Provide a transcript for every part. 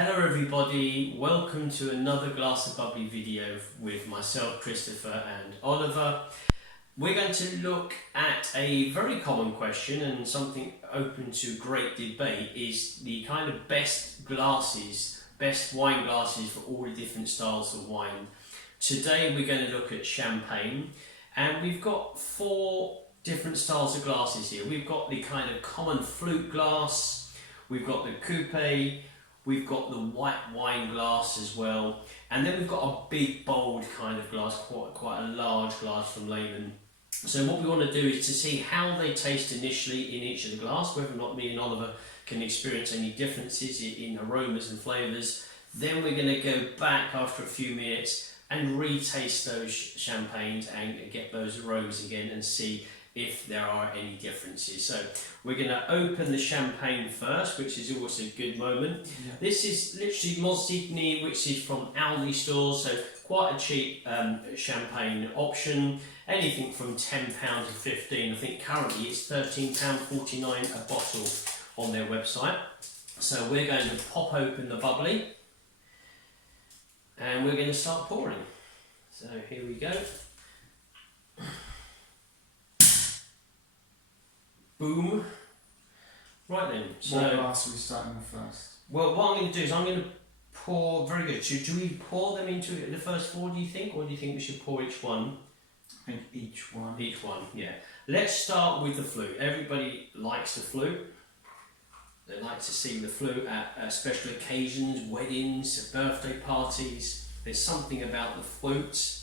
Hello everybody, welcome to another Glass of Bubbly video with myself, Christopher and Oliver. We're going to look at a very common question and something open to great debate is the kind of best glasses, best wine glasses for all the different styles of wine. Today we're going to look at champagne and we've got four different styles of glasses here. We've got the kind of common flute glass, we've got the coupe, we've got the white wine glass as well, and then we've got a big bold kind of glass, quite a large glass from Lehman. So what we want to do is to see how they taste initially in each of the glass, whether or not me and Oliver can experience any differences in aromas and flavours. Then we're going to go back after a few minutes and retaste those champagnes and get those aromas again and see if there are any differences. So we're going to open the champagne first, which is always a good moment. Yeah. This is literally Monsigny, which is from Aldi stores, so quite a cheap champagne option. Anything from £10 to £15. I think currently it's £13.49 a bottle on their website. So we're going to pop open the bubbly and we're going to start pouring. So here we go. Boom. Right then. So what glass are we starting with first? Well, what I'm going to do is I'm going to pour. Very good. So do we pour them into the first four? Do you think, or do you think we should pour each one? I think each one. Each one. Yeah. Let's start with the flute. Everybody likes the flute. They like to see the flute at special occasions, weddings, birthday parties. There's something about the flute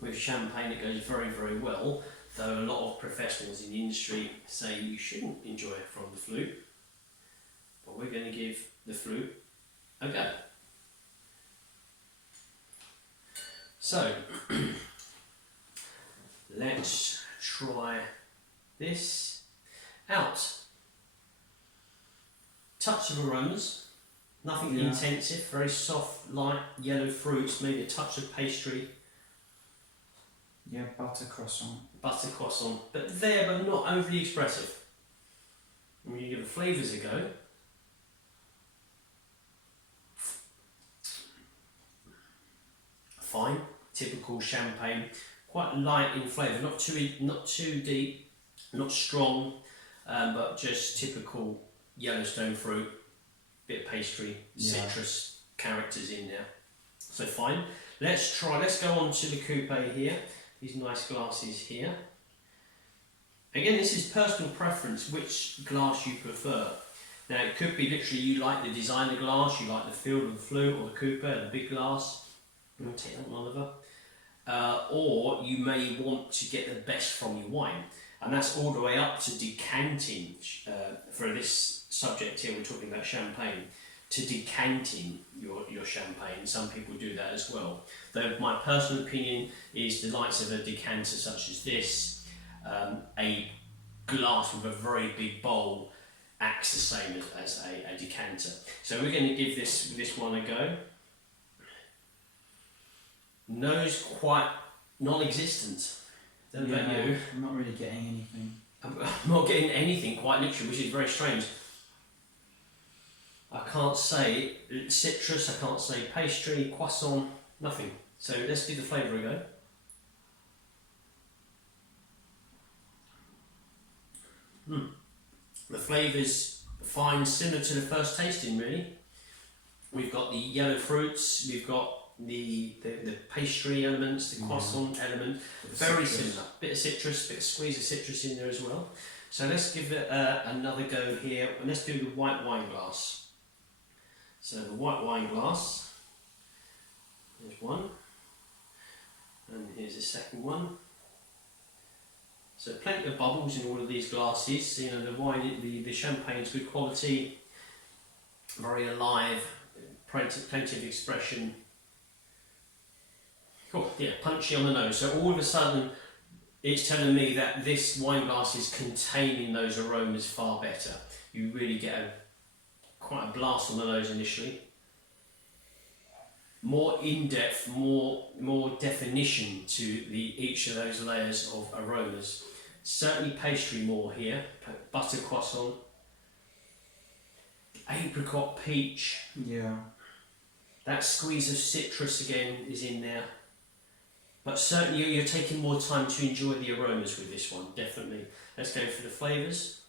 with champagne that goes very, very well. Though a lot of professionals in the industry say you shouldn't enjoy it from the flute, but we're going to give the flute a go. So, let's try this out. Touch of aromas, nothing intensive, very soft, light yellow fruits, maybe a touch of pastry. Yeah, butter croissant. Butter croissant, but not overly expressive. And when you give the flavours a go, fine, typical champagne, quite light in flavour, not too deep, not strong, but just typical Yellowstone fruit, bit of pastry, citrus characters in there. So fine. Let's go on to the coupe here. These nice glasses here. Again, this is personal preference, which glass you prefer. Now, it could be literally you like the designer glass, you like the feel of the flute or the coupe, the big glass. I'm going to take that one, Oliver. Or you may want to get the best from your wine. And that's all the way up to decanting. For this subject here, we're talking about champagne. To decanting your champagne. Some people do that as well. Though my personal opinion is the likes of a decanter such as this, a glass with a very big bowl acts the same as a decanter. So we're going to give this one a go. Nose quite non-existent. Don't know about you. I'm not really getting anything. I'm not getting anything, quite literally, which is very strange. I can't say citrus, I can't say pastry, croissant, nothing. So let's do the flavour a go. The flavour's fine, similar to the first tasting really. We've got the yellow fruits, we've got the pastry elements, the croissant element, very similar. Bit of citrus, bit of squeeze of citrus in there as well. So let's give it another go here, and let's do the white wine glass. So the white wine glass, there's one, and here's the second one. So plenty of bubbles in all of these glasses. You know, the wine, the champagne's good quality, very alive, plenty of expression. Cool, yeah, punchy on the nose. So all of a sudden, it's telling me that this wine glass is containing those aromas far better. You really get quite a blast on the nose initially. More in-depth, more definition to each of those layers of aromas. Certainly pastry more here, butter croissant. apricot, peach. Yeah. That squeeze of citrus again is in there. But certainly you're taking more time to enjoy the aromas with this one, definitely. Let's go for the flavours.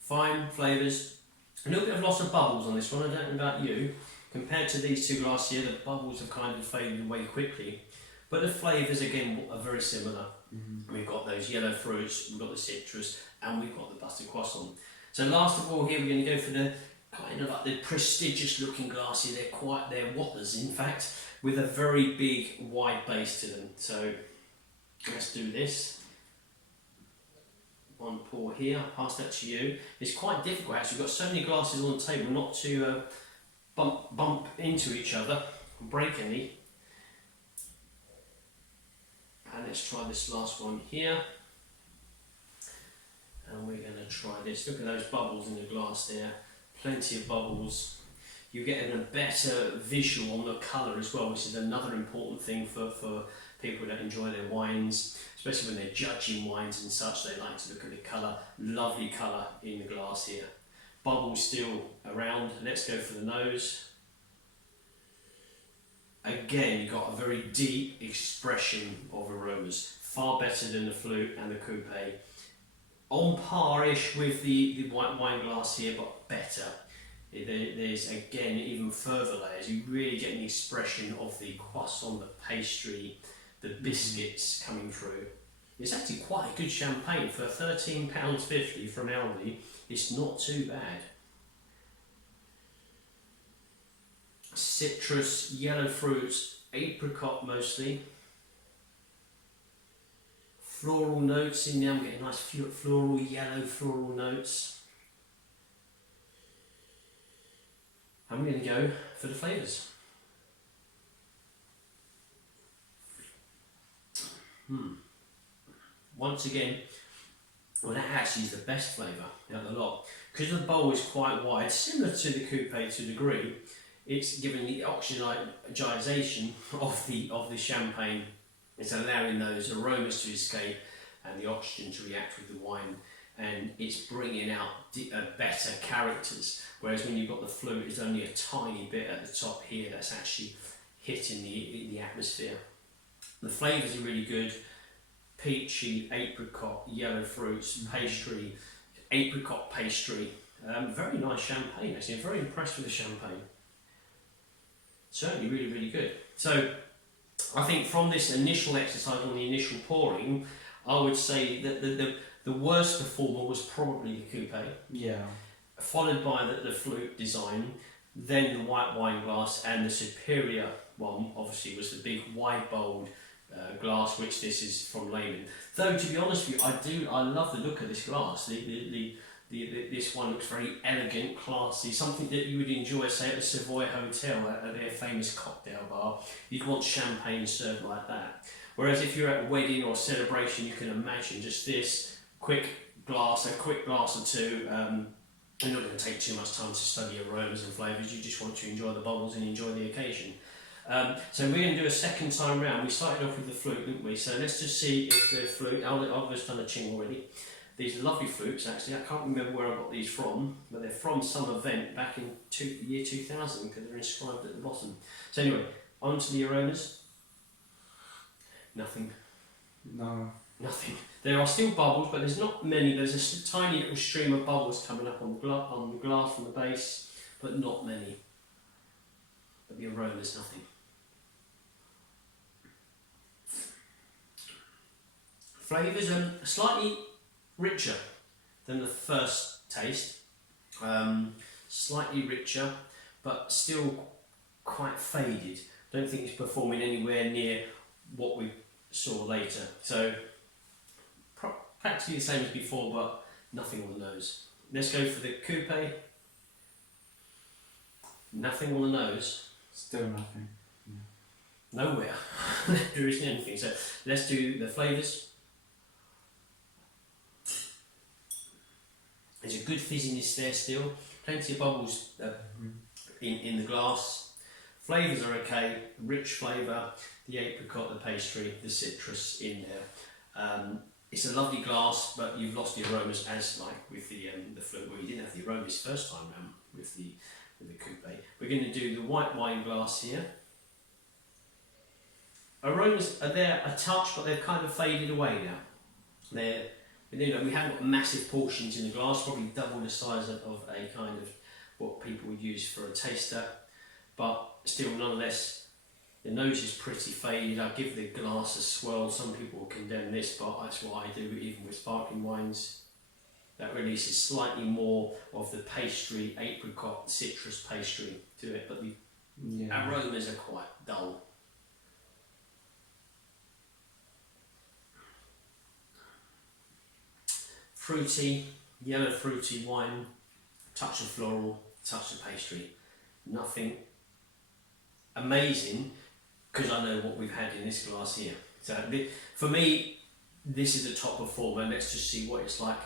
Fine flavours. A little bit of loss of bubbles on this one, I don't know about you. Compared to these two glasses here, the bubbles have kind of faded away quickly. But the flavours again are very similar. We've got those yellow fruits, we've got the citrus, and we've got the buttered croissant. So last of all here we're going to go for the kind of like the prestigious looking glasses. They're whoppers in fact, with a very big wide base to them. So let's do this. One pour here, I'll pass that to you. It's quite difficult actually, we've got so many glasses on the table not to bump into each other and break any. And let's try this last one here. And we're going to try this. Look at those bubbles in the glass there. Plenty of bubbles. You're getting a better visual on the colour as well, which is another important thing for people that enjoy their wines, especially when they're judging wines and such. They like to look at the colour. Lovely colour in the glass here. Bubbles still around. Let's go for the nose. Again, you've got a very deep expression of aromas. Far better than the flute and the coupe. On par-ish with the white wine glass here, but better. There's again even further layers. You really get an expression of the croissant, the pastry, the biscuits coming through. It's actually quite a good champagne for £13.50 from Aldi. It's not too bad. Citrus, yellow fruits, apricot mostly. Floral notes in there. I'm getting nice floral, yellow floral notes. I'm going to go for the flavours. Once again, well, that actually is the best flavour out of the lot. Because the bowl is quite wide, similar to the coupe to a degree, it's giving the oxygenization of the champagne. It's allowing those aromas to escape and the oxygen to react with the wine, and it's bringing out better characters. Whereas when you've got the flute, it's only a tiny bit at the top here that's actually hitting the atmosphere. The flavours are really good. Peachy, apricot, yellow fruits, pastry, apricot pastry. Very nice champagne actually. I'm very impressed with the champagne. Certainly really, really good. So I think from this initial exercise on the initial pouring, I would say that the worst performer was probably the coupe. Yeah. Followed by the flute design, then the white wine glass, and the superior one obviously was the big wide bowled glass, which this is from Lehman. Though to be honest with you, I love the look of this glass. This one looks very elegant, classy, something that you would enjoy, say, at the Savoy Hotel, at their famous cocktail bar. You'd want champagne served like that. Whereas if you're at a wedding or a celebration, you can imagine just this a quick glass or two. You're not going to take too much time to study aromas and flavours. You just want to enjoy the bubbles and enjoy the occasion. So we're going to do a second time round. We started off with the flute, didn't we? So let's just see if the flute. I've just done a ching already. These are lovely flutes actually. I can't remember where I got these from, but they're from some event back in the year 2000 because they're inscribed at the bottom. So anyway, on to the aromas. Nothing. No. Nothing. There are still bubbles, but there's not many. There's a tiny little stream of bubbles coming up on the glass from the base, but not many. But the aroma's nothing. Flavours are slightly richer than the first taste. Slightly richer, but still quite faded. Don't think it's performing anywhere near what we saw later. So practically the same as before, but nothing on the nose. Let's go for the coupe. Nothing on the nose. Still nothing. Nowhere. There isn't anything. So let's do the flavours. There's a good fizziness there still. Plenty of bubbles in the glass. Flavours are okay. Rich flavour. The apricot, the pastry, the citrus in there. it's a lovely glass, but you've lost the aromas, as like with the flute, where you didn't have the aromas first time round with the coupe. We're going to do the white wine glass here. Aromas are there a touch, but they've kind of faded away now. We haven't got massive portions in the glass, probably double the size of a kind of what people would use for a taster, but still nonetheless the nose is pretty faded. I give the glass a swirl. Some people will condemn this, but that's what I do even with sparkling wines. That releases slightly more of the pastry, apricot, citrus pastry to it, but the aromas are quite dull. Fruity, yellow fruity wine, touch of floral, touch of pastry. Nothing amazing, because I know what we've had in this glass here. So for me, this is a top performer. Let's just see what it's like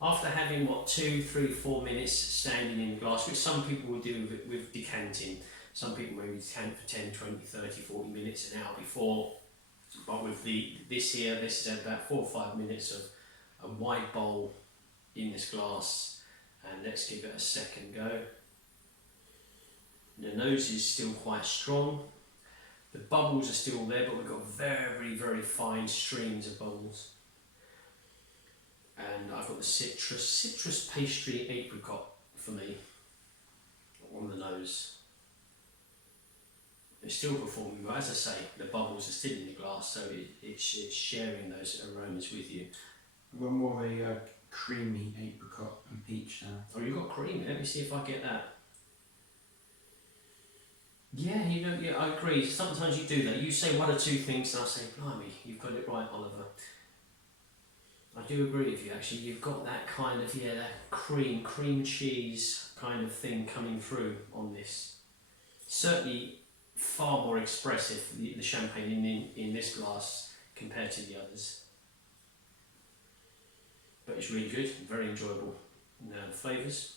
after having 2, 3, 4 minutes standing in the glass, which some people will do with decanting. Some people maybe decant for 10, 20, 30, 40 minutes, an hour before. But with this is about 4 or 5 minutes of a wide bowl in this glass, and let's give it a second go. The nose is still quite strong. The bubbles are still there, but we've got very, very fine streams of bubbles. And I've got the citrus pastry apricot for me on the nose. It's still performing, but as I say, the bubbles are still in the glass, so it's sharing those aromas with you. We're more of a creamy apricot and peach now. Oh, you've got creamy. Let me see if I get that. Yeah, I agree. Sometimes you do that. You say 1 or 2 things, and I'll say, blimey, you've got it right, Oliver. I do agree with you, actually. You've got that kind of, that cream cheese kind of thing coming through on this. Certainly far more expressive, the champagne in this glass compared to the others. But it's really good, very enjoyable. Now the flavours.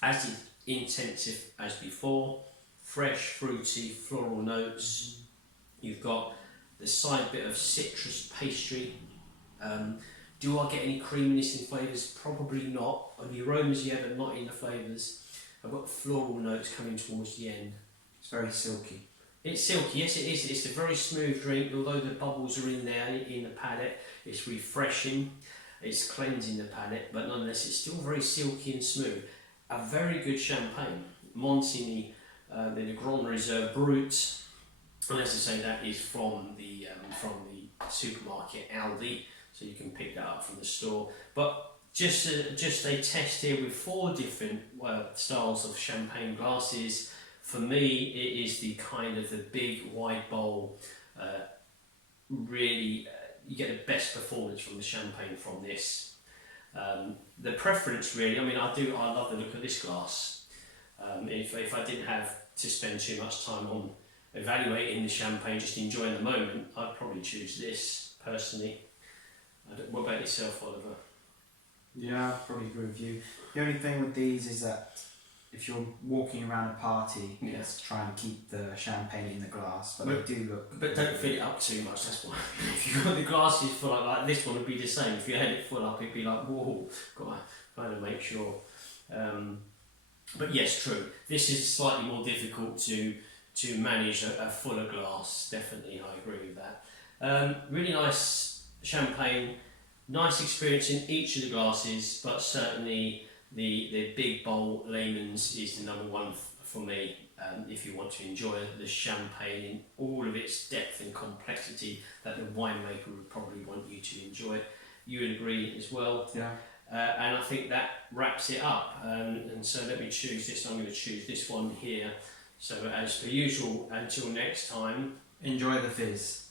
As intensive as before, fresh, fruity, floral notes. You've got the side bit of citrus pastry. Do I get any creaminess in flavours? Probably not. On the aromas, yeah, but not in the flavours. I've got floral notes coming towards the end. It's very silky. It's silky, yes it is. It's a very smooth drink, although the bubbles are in there in the palate. It's refreshing, it's cleansing the palate, but nonetheless it's still very silky and smooth. A very good champagne. Montigny, the Grand Reserve Brut, and as I say, that is from the supermarket Aldi, so you can pick that up from the store. But just a test here with 4 different styles of champagne glasses. For me, it is the kind of the big wide bowl. Really, you get the best performance from the champagne from this. The preference, really, I love the look of this glass. If I didn't have to spend too much time on evaluating the champagne, just enjoying the moment, I'd probably choose this personally. What about yourself, Oliver? Yeah, I'd probably agree with you. The only thing with these is that if you're walking around a party, yes, try and keep the champagne in the glass, but they do look... But don't fill it up too much, that's why. If you've got the glasses full up, like this one would be the same. If you had it full up, it'd be like, whoa, got to kind of make sure. But yes, true. This is slightly more difficult to manage a fuller glass, definitely, I agree with that. Really nice champagne, nice experience in each of the glasses, but certainly the big bowl Lehman's is the number one for me. If you want to enjoy the champagne in all of its depth and complexity that the winemaker would probably want you to enjoy. You would agree as well. Yeah. And I think that wraps it up. And so let me choose this. I'm going to choose this one here. So as per usual, until next time, enjoy the fizz.